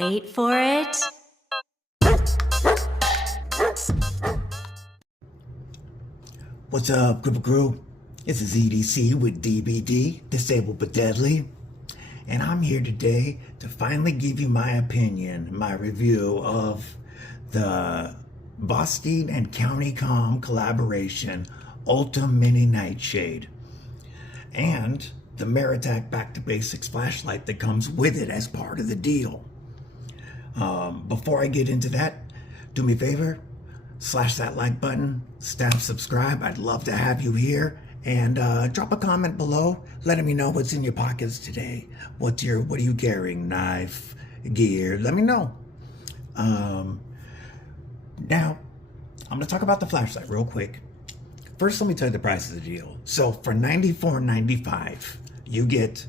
Wait for it. What's up, Cripple Crew? This is EDC with DBD, Disabled But Deadly. And I'm here today to finally give you my opinion, my review of the Vosteed and Comm collaboration, Ultem Mini Nightshade. And the Maratac Back to Basics flashlight that comes with it as part of the deal. Before I get into that, do me a favor, slash that like button, stab subscribe. I'd love to have you here, and drop a comment below. Letting me know what's in your pockets today. What are you carrying? Knife, gear? Let me know. Now I'm gonna talk about the flashlight real quick. First, let me tell you the price of the deal. So for $94.95, you get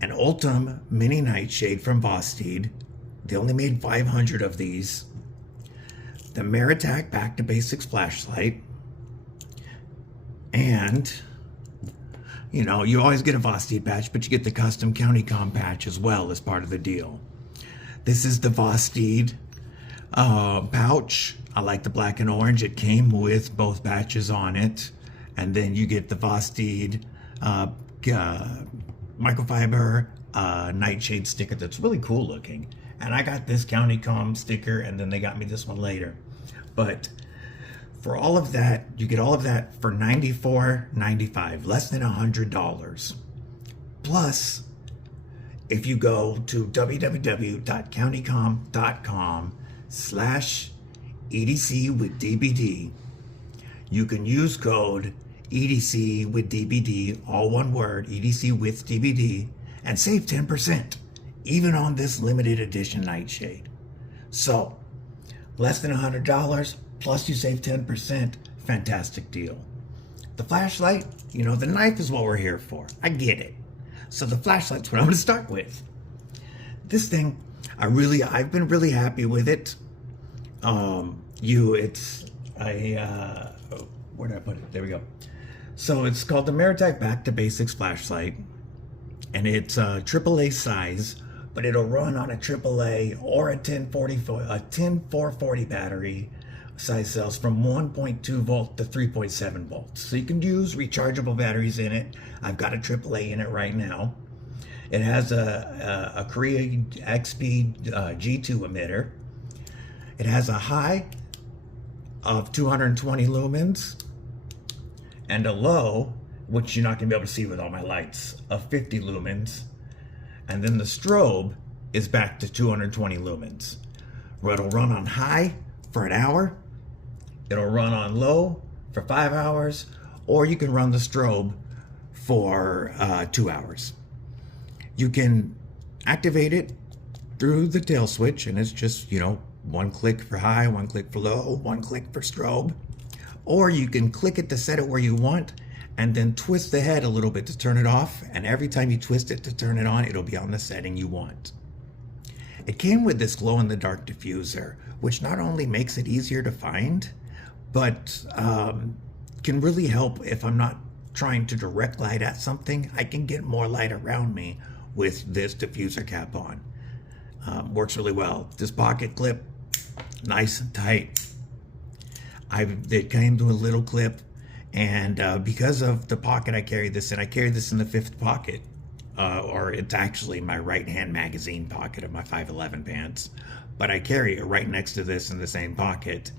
an Ultem Mini Nightshade from Vosteed. They only made 500 of these. The Maratac Back to Basics flashlight. And, you know, you always get a Vosteed patch, but you get the custom Comm patch as well as part of the deal. This is the Vosteed pouch. I like the black and orange. It came with both patches on it. And then you get the Vosteed microfiber nightshade sticker that's really cool looking. And I got this Comm sticker, and then they got me this one later. But for all of that, you get all of that for $94.95, less than $100. Plus, if you go to www.countycomm.com/EDC with DBD, you can use code EDC with DBD, all one word, EDC with DBD, and save 10%, even on this limited edition nightshade. So, less than $100, plus you save 10%, fantastic deal. The flashlight, you know, the knife is what we're here for. I get it. So the flashlight's what I'm gonna start with. This thing, I've been really happy with it. Where did I put it? There we go. So it's called the Maratac Back to Basics flashlight, and it's a AAA size, but it'll run on a AAA or a 10440 battery. Size cells from 1.2 volt to 3.7 volts. So you can use rechargeable batteries in it. I've got a AAA in it right now. It has a Korea XP G2 emitter. It has a high of 220 lumens and a low, which you're not gonna be able to see with all my lights, of 50 lumens. And then the strobe is back to 220 lumens. It'll run on high for an hour. It'll run on low for 5 hours, or you can run the strobe for 2 hours. You can activate it through the tail switch, and it's just, you know, one click for high, one click for low, one click for strobe. Or you can click it to set it where you want, and then twist the head a little bit to turn it off, and every time you twist it to turn it on, it'll be on the setting you want. It came with this glow-in-the-dark diffuser, which not only makes it easier to find, but can really help if I'm not trying to direct light at something. I can get more light around me with this diffuser cap on. Works really well. This pocket clip, nice and tight. It came to a little clip, and because of the pocket I carry this in the fifth pocket. Or it's actually my right-hand magazine pocket of my 511 pants, but I carry it right next to this in the same pocket.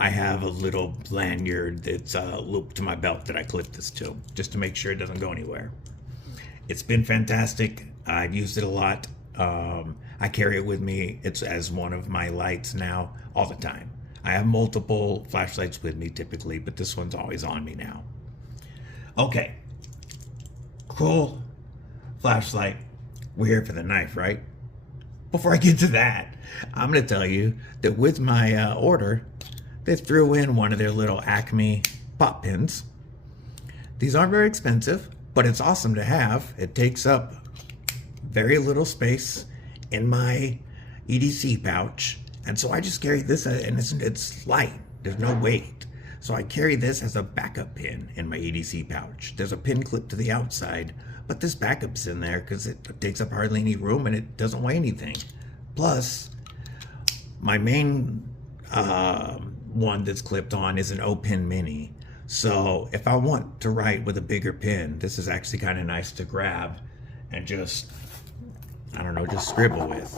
I have a little lanyard that's looped to my belt that I clip this to, just to make sure it doesn't go anywhere. It's been fantastic. I've used it a lot. I carry it with me. It's as one of my lights now all the time. I have multiple flashlights with me typically, but this one's always on me now. Okay. Cool flashlight. We're here for the knife, right? Before I get to that, I'm going to tell you that with my order, they threw in one of their little Acme pop pins. These aren't very expensive, but it's awesome to have. It takes up very little space in my EDC pouch, and so I just carry this, and it's light. There's no weight. So I carry this as a backup pin in my EDC pouch. There's a pin clip to the outside, but this backup's in there because it takes up hardly any room and it doesn't weigh anything. Plus, my main one that's clipped on is an O-Pen Mini. So if I want to write with a bigger pen, this is actually kind of nice to grab and just, I don't know, just scribble with.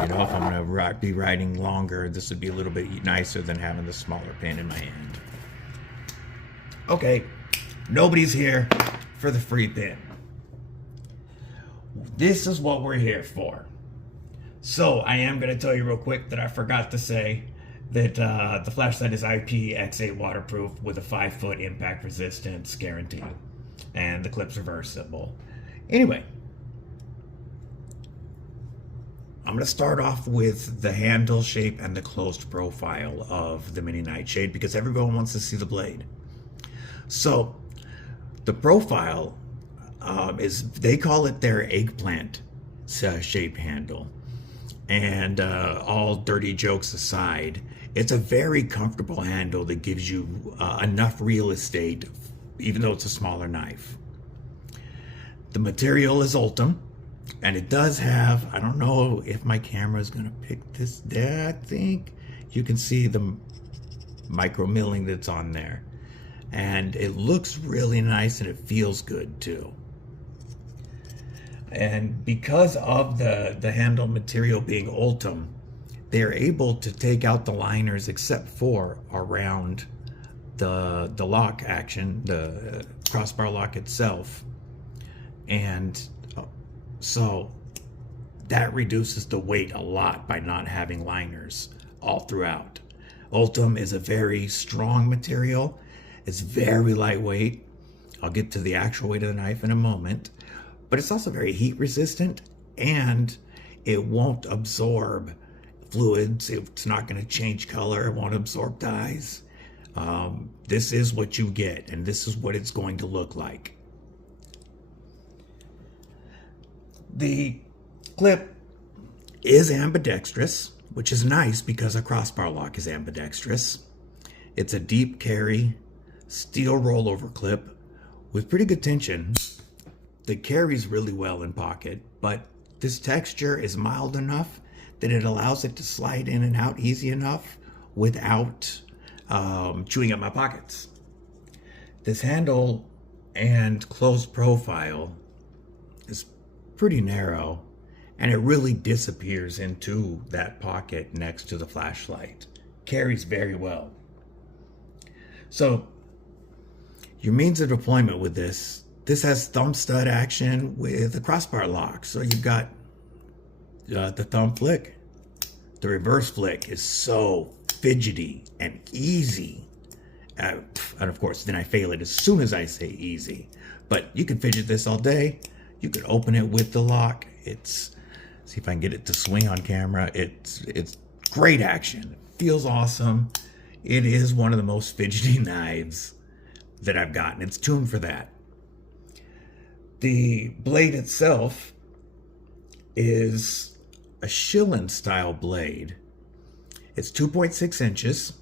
You know, if I'm going to be writing longer, this would be a little bit nicer than having the smaller pen in my hand. Okay, nobody's here for the free pen. This is what we're here for. So I am going to tell you real quick that I forgot to say that the flashlight is IPX8 waterproof with a 5-foot impact resistance guarantee. And the clip's reversible. Anyway, I'm going to start off with the handle shape and the closed profile of the Mini Nightshade because everyone wants to see the blade. So the profile is, they call it their eggplant shape handle. And all dirty jokes aside, it's a very comfortable handle that gives you enough real estate, even though it's a smaller knife. The material is Ultem, and it does have, I don't know if my camera is going to pick this there, I think. You can see the micro milling that's on there. And it looks really nice and it feels good too. And because of the handle material being Ultem, they're able to take out the liners except for around the lock action, the crossbar lock itself. And so that reduces the weight a lot by not having liners all throughout. Ultem is a very strong material. It's very lightweight. I'll get to the actual weight of the knife in a moment. But it's also very heat resistant and it won't absorb fluids. It's not going to change color. It won't absorb dyes. This is what you get and this is what it's going to look like. The clip is ambidextrous, which is nice because a crossbar lock is ambidextrous. It's a deep carry steel rollover clip with pretty good tension that carries really well in pocket, but this texture is mild enough that it allows it to slide in and out easy enough without chewing up my pockets. This handle and closed profile is pretty narrow and it really disappears into that pocket next to the flashlight. Carries very well. So your means of deployment with this has thumb stud action with a crossbar lock. So you've got the thumb flick. The reverse flick is so fidgety and easy. And of course, then I fail it as soon as I say easy. But you can fidget this all day. You can open it with the lock. See if I can get it to swing on camera. It's great action. It feels awesome. It is one of the most fidgety knives that I've gotten. It's tuned for that. The blade itself is a Schillen style blade. It's 2.6 inches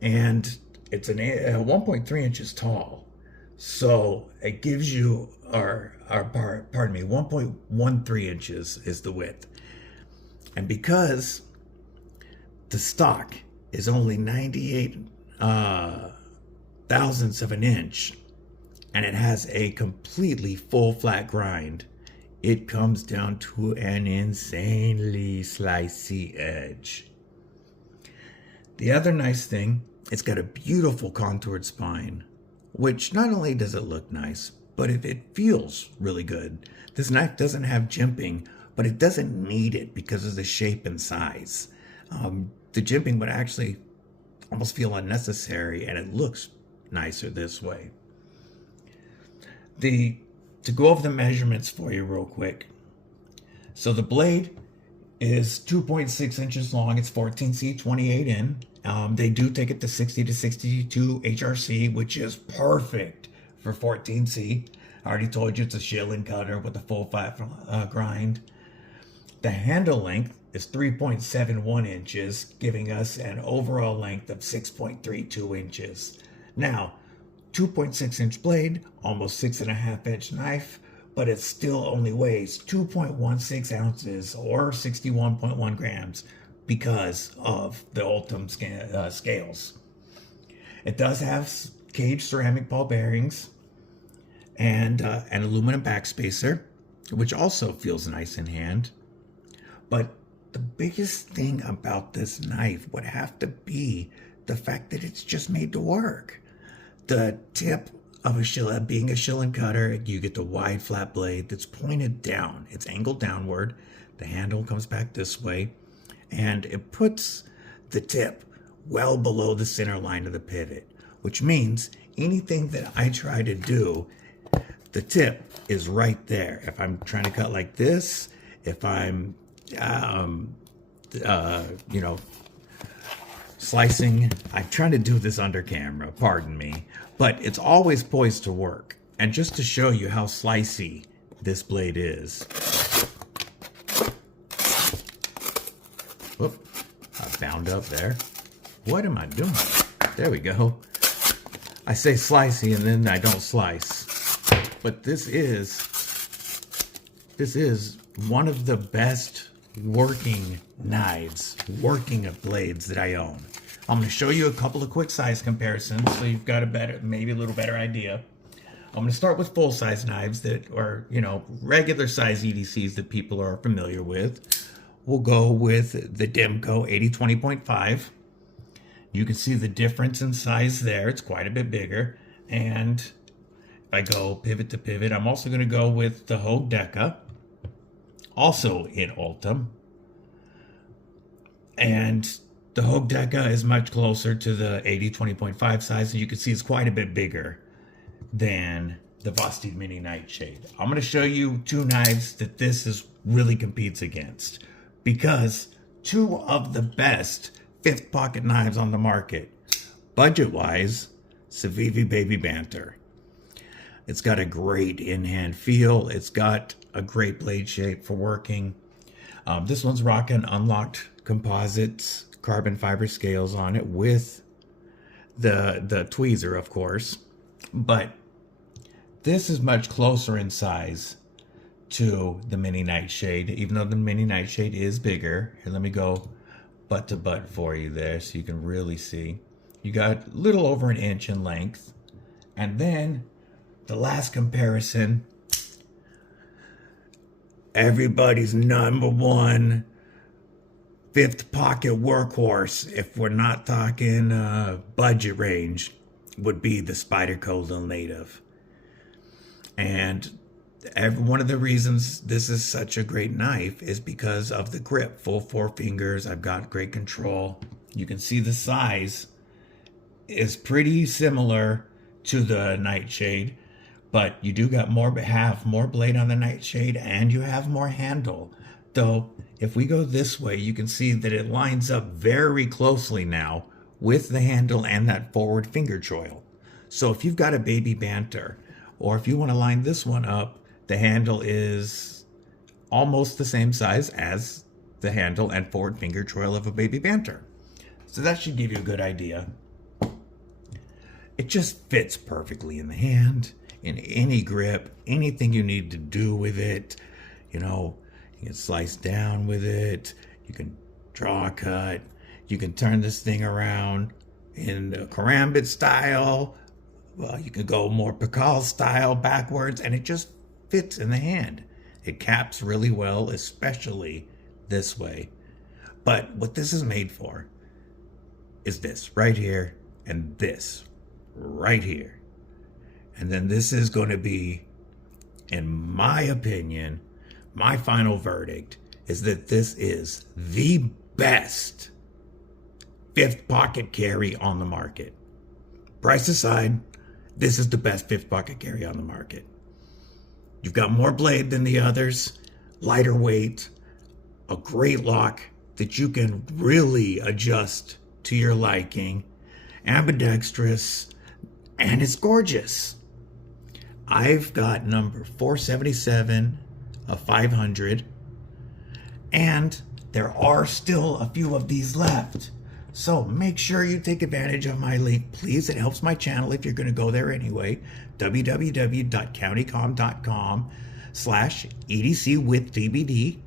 and it's 1.3 inches tall. So it gives you, pardon me, 1.13 inches is the width. And because the stock is only 98 thousandths of an inch, and it has a completely full flat grind, it comes down to an insanely slicey edge. The other nice thing, it's got a beautiful contoured spine, which not only does it look nice, but it feels really good. This knife doesn't have jimping, but it doesn't need it because of the shape and size. The jimping would actually almost feel unnecessary, and it looks nicer this way. To go over the measurements for you real quick. So the blade is 2.6 inches long. It's 14C, 28N. They do take it to 60 to 62 HRC, which is perfect for 14C. I already told you it's a Schillen cutter with a full flat grind. The handle length is 3.71 inches, giving us an overall length of 6.32 inches. Now, 2.6 inch blade, almost 6.5 inch knife but it still only weighs 2.16 ounces or 61.1 grams because of the Ultem scales. It does have caged ceramic ball bearings and an aluminum backspacer, which also feels nice in hand. But the biggest thing about this knife would have to be the fact that it's just made to work. The tip of a shilling, being a shilling cutter, you get the wide flat blade that's pointed down. It's angled downward. The handle comes back this way, and it puts the tip well below the center line of the pivot, which means anything that I try to do, the tip is right there. If I'm trying to cut like this, if I'm, slicing, I'm trying to do this under camera, pardon me, but it's always poised to work. And just to show you how slicey this blade is, whoop, I bound up there. What am I doing? There we go. I say slicey and then I don't slice. But this is one of the best working knives, working blades that I own. I'm going to show you a couple of quick size comparisons so you've got maybe a little better idea. I'm going to start with full size knives that are, regular size EDCs that people are familiar with. We'll go with the Demco 80-20.5. You can see the difference in size there. It's quite a bit bigger. And if I go pivot to pivot, I'm also going to go with the Hogue Deca, also in Ultem. And the Hogue Deca is much closer to the 80-20.5 size, and you can see it's quite a bit bigger than the Vosteed Mini Nightshade. I'm going to show you two knives that this really competes against, because two of the best fifth pocket knives on the market, budget-wise, Civivi Baby Banter. It's got a great in-hand feel. It's got a great blade shape for working. This one's rocking unlocked composites, carbon fiber scales on it with the tweezer, of course. But this is much closer in size to the Mini Nightshade, even though the Mini Nightshade is bigger. Here, let me go butt to butt for you there so you can really see. You got a little over an inch in length. And then the last comparison, everybody's number one fifth pocket workhorse, if we're not talking budget range, would be the Spyderco Lil Native. And one of the reasons this is such a great knife is because of the grip. Full 4 fingers. I've got great control. You can see the size is pretty similar to the Nightshade, but you do have more blade on the Nightshade, and you have more handle. Though, if we go this way, you can see that it lines up very closely now with the handle and that forward finger choil. So if you've got a Baby Banter, or if you want to line this one up, the handle is almost the same size as the handle and forward finger choil of a Baby Banter. So that should give you a good idea. It just fits perfectly in the hand, in any grip, anything you need to do with it. You can slice down with it, you can draw a cut, you can turn this thing around in the karambit style, well, you can go more Pikal style backwards, and it just fits in the hand. It caps really well, especially this way. But what this is made for is this right here, and this right here. And then this is going to be, in my opinion, my final verdict is that this is the best fifth pocket carry on the market. Price aside, this is the best fifth pocket carry on the market. You've got more blade than the others, lighter weight, a great lock that you can really adjust to your liking, ambidextrous, and it's gorgeous. I've got number 477 of 500, and there are still a few of these left. So make sure you take advantage of my link, please. It helps my channel if you're going to go there anyway. www.countycomm.com. EDC with DBD,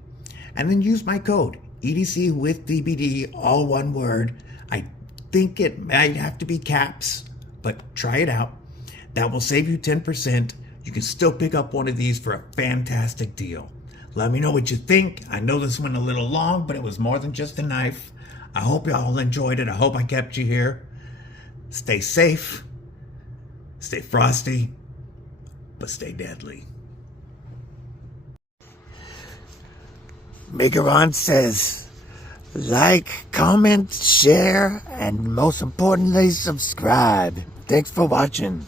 and then use my code EDC with DBD, all one word. I think it might have to be caps, but try it out. That will save you 10%. You can still pick up one of these for a fantastic deal. Let me know what you think. I know this went a little long, but it was more than just a knife. I hope y'all enjoyed it. I hope I kept you here. Stay safe, stay frosty, but stay deadly. Megaron says, like, comment, share, and most importantly, subscribe. Thanks for watching.